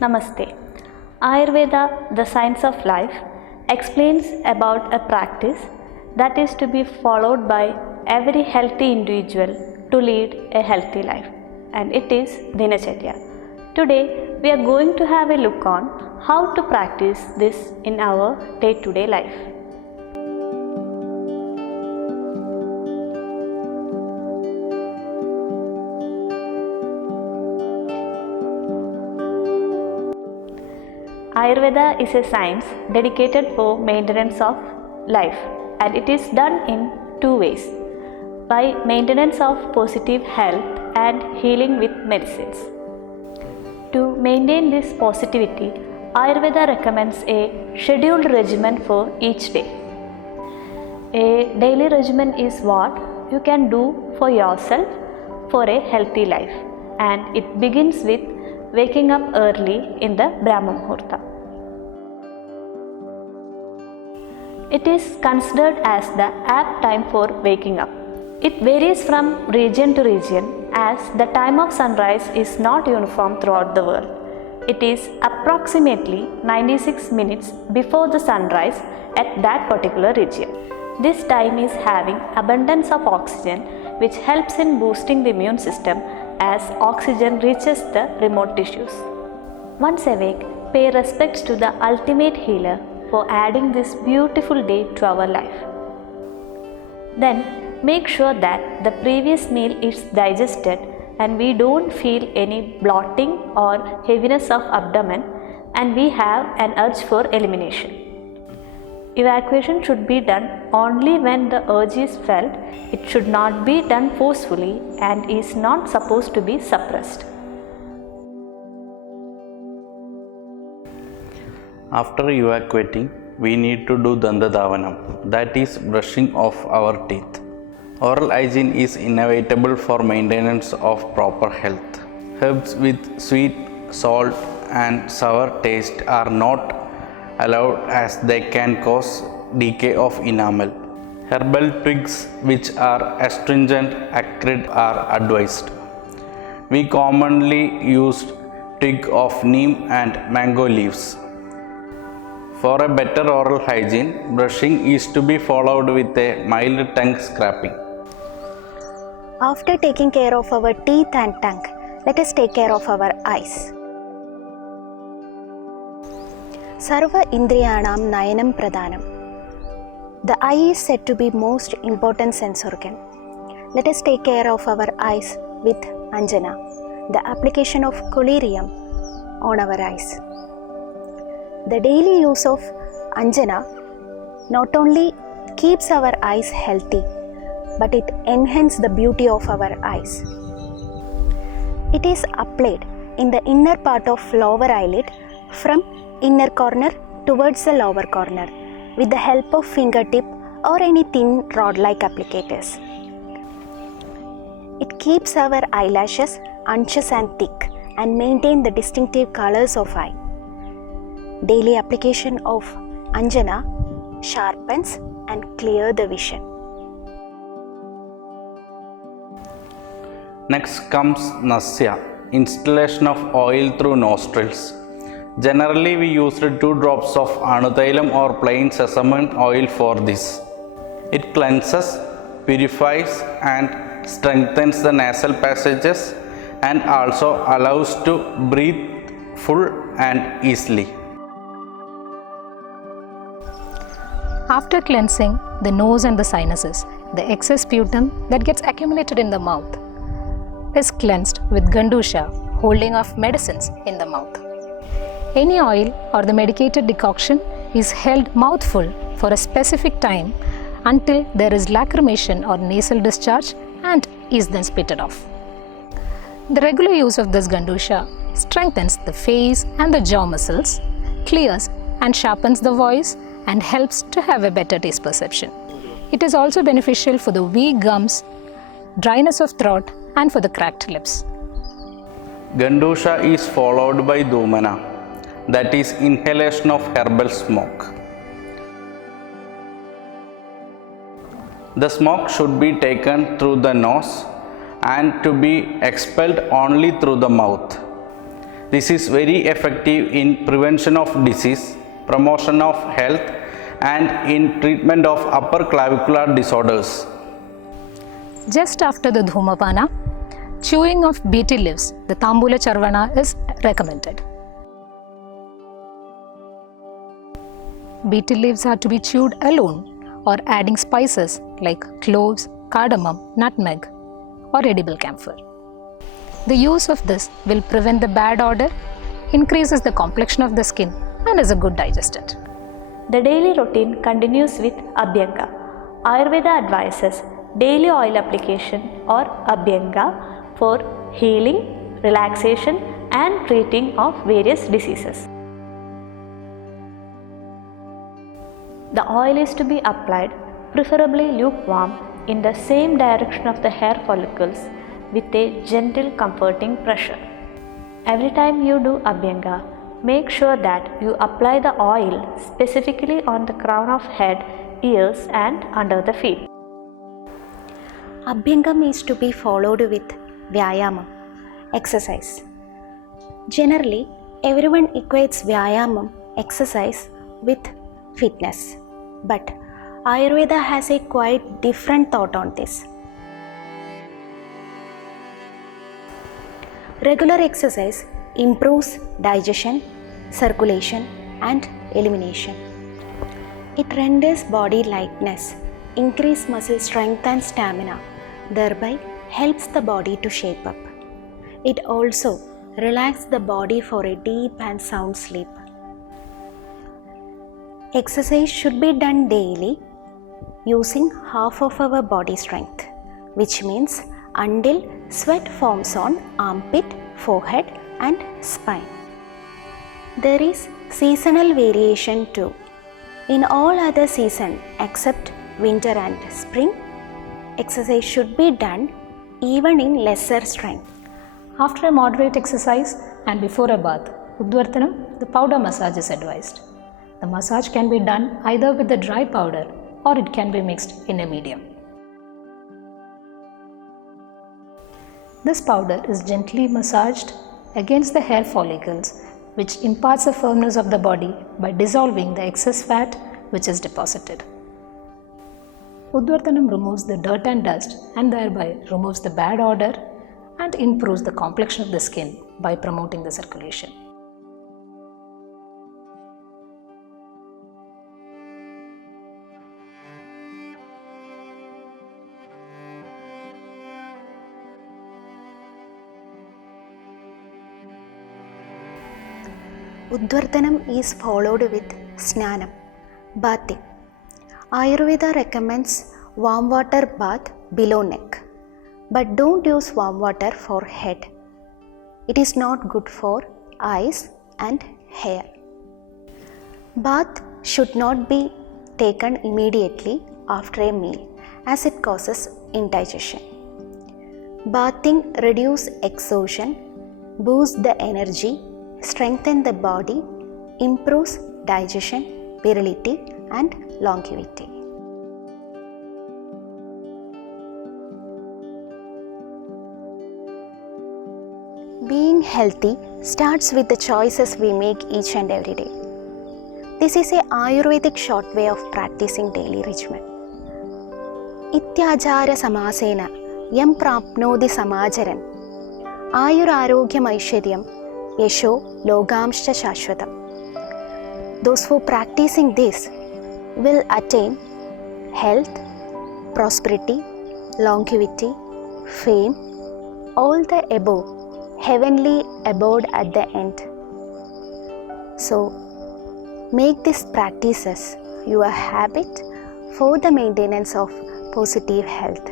Namaste. Ayurveda, the science of life, explains about a practice that is to be followed by every healthy individual to lead a healthy life, and it is Dinacharya. Today, we are going to have a look on how to practice this in our day-to-day life. Ayurveda is a science dedicated for maintenance of life, and it is done in two ways: by maintenance of positive health and healing with medicines. To maintain this positivity, Ayurveda recommends a scheduled regimen for each day. A daily regimen is what you can do for yourself for a healthy life, and it begins with waking up early in the Brahma Muhurta. It is considered as the apt time for waking up. It varies from region to region as the time of sunrise is not uniform throughout the world. It is approximately 96 minutes before the sunrise at that particular region. This time is having abundance of oxygen, which helps in boosting the immune system as oxygen reaches the remote tissues. Once awake, pay respects to the ultimate healer for adding this beautiful day to our life. Then make sure that the previous meal is digested and we don't feel any bloating or heaviness of abdomen, and we have an urge for elimination. Evacuation should be done only when the urge is felt. It should not be done forcefully and is not supposed to be suppressed. After evacuating, we need to do Dandadhavanam, that is brushing of our teeth. Oral hygiene is inevitable for maintenance of proper health. Herbs with sweet, salt and sour taste are not allowed as they can cause decay of enamel. Herbal twigs which are astringent, acrid are advised. We commonly use twig of neem and mango leaves. For a better oral hygiene, brushing is to be followed with a mild tongue scraping. After taking care of our teeth and tongue, let us take care of our eyes. Sarva Indriyanam Nayanam Pradhanam. The eye is said to be most important sense organ. Let us take care of our eyes with Anjana, the application of collyrium on our eyes. The daily use of Anjana not only keeps our eyes healthy, but it enhances the beauty of our eyes. It is applied in the inner part of lower eyelid from inner corner towards the lower corner with the help of fingertip or any thin rod-like applicators. It keeps our eyelashes unctuous and thick and maintain the distinctive colors of eye. Daily application of Anjana sharpens and clears the vision. Next comes Nasya, installation of oil through nostrils. Generally, we use 2 drops of Anutailam or plain sesame oil for this. It cleanses, purifies and strengthens the nasal passages and also allows to breathe full and easily. After cleansing the nose and the sinuses, the excess sputum that gets accumulated in the mouth is cleansed with Gandusha, holding of medicines in the mouth. Any oil or the medicated decoction is held mouthful for a specific time until there is lacrimation or nasal discharge and is then spitted off. The regular use of this Gandusha strengthens the face and the jaw muscles, clears and sharpens the voice, and helps to have a better taste perception. It is also beneficial for the weak gums, dryness of throat, and for the cracked lips. Gandusha is followed by Dhumana, that is inhalation of herbal smoke. The smoke should be taken through the nose and to be expelled only through the mouth. This is very effective in prevention of disease, promotion of health, and in treatment of upper clavicular disorders. Just after the Dhumapana, chewing of betel leaves, the Tambula Charvana, is recommended. Betel leaves are to be chewed alone or adding spices like cloves, cardamom, nutmeg, or edible camphor. The use of this will prevent the bad odor, increases the complexion of the skin, and is a good digestant. The daily routine continues with Abhyanga. Ayurveda advises daily oil application or Abhyanga for healing, relaxation, and treating of various diseases. The oil is to be applied, preferably lukewarm, in the same direction of the hair follicles with a gentle comforting pressure. Every time you do Abhyanga, make sure that you apply the oil specifically on the crown of head, ears, and under the feet. Abhyangam is to be followed with Vyayamam, exercise. Generally, everyone equates Vyayamam, exercise, with fitness. But Ayurveda has a quite different thought on this. Regular exercise improves digestion, circulation, and elimination. It renders body lightness, increases muscle strength and stamina, thereby helps the body to shape up. It also relaxes the body for a deep and sound sleep. Exercise should be done daily using half of our body strength, which means until sweat forms on armpit, forehead, and spine. There is seasonal variation too. In all other seasons except winter and spring, exercise should be done even in lesser strength. After a moderate exercise and before a bath, Udvartanam, the powder massage is advised. The massage can be done either with the dry powder or it can be mixed in a medium. This powder is gently massaged against the hair follicles, which imparts the firmness of the body by dissolving the excess fat which is deposited. Udvartanam removes the dirt and dust and thereby removes the bad odor and improves the complexion of the skin by promoting the circulation. Udvartanam is followed with Snanam, bathing. Ayurveda recommends warm water bath below neck, but don't use warm water for head. It is not good for eyes and hair. Bath should not be taken immediately after a meal as it causes indigestion. Bathing reduces exhaustion, boosts the energy, strengthens the body, improves digestion, virility, and longevity. Being healthy starts with the choices we make each and every day. This is an Ayurvedic short way of practicing daily regimen. Ityajara samasena yam prapnodi samajaran ayurarogyam aishwaryam yasho logamshcha shashwatam. Those who practicing this will attain health, prosperity, longevity, fame, all the above, heavenly abode at the end. So, make these practices your habit for the maintenance of positive health.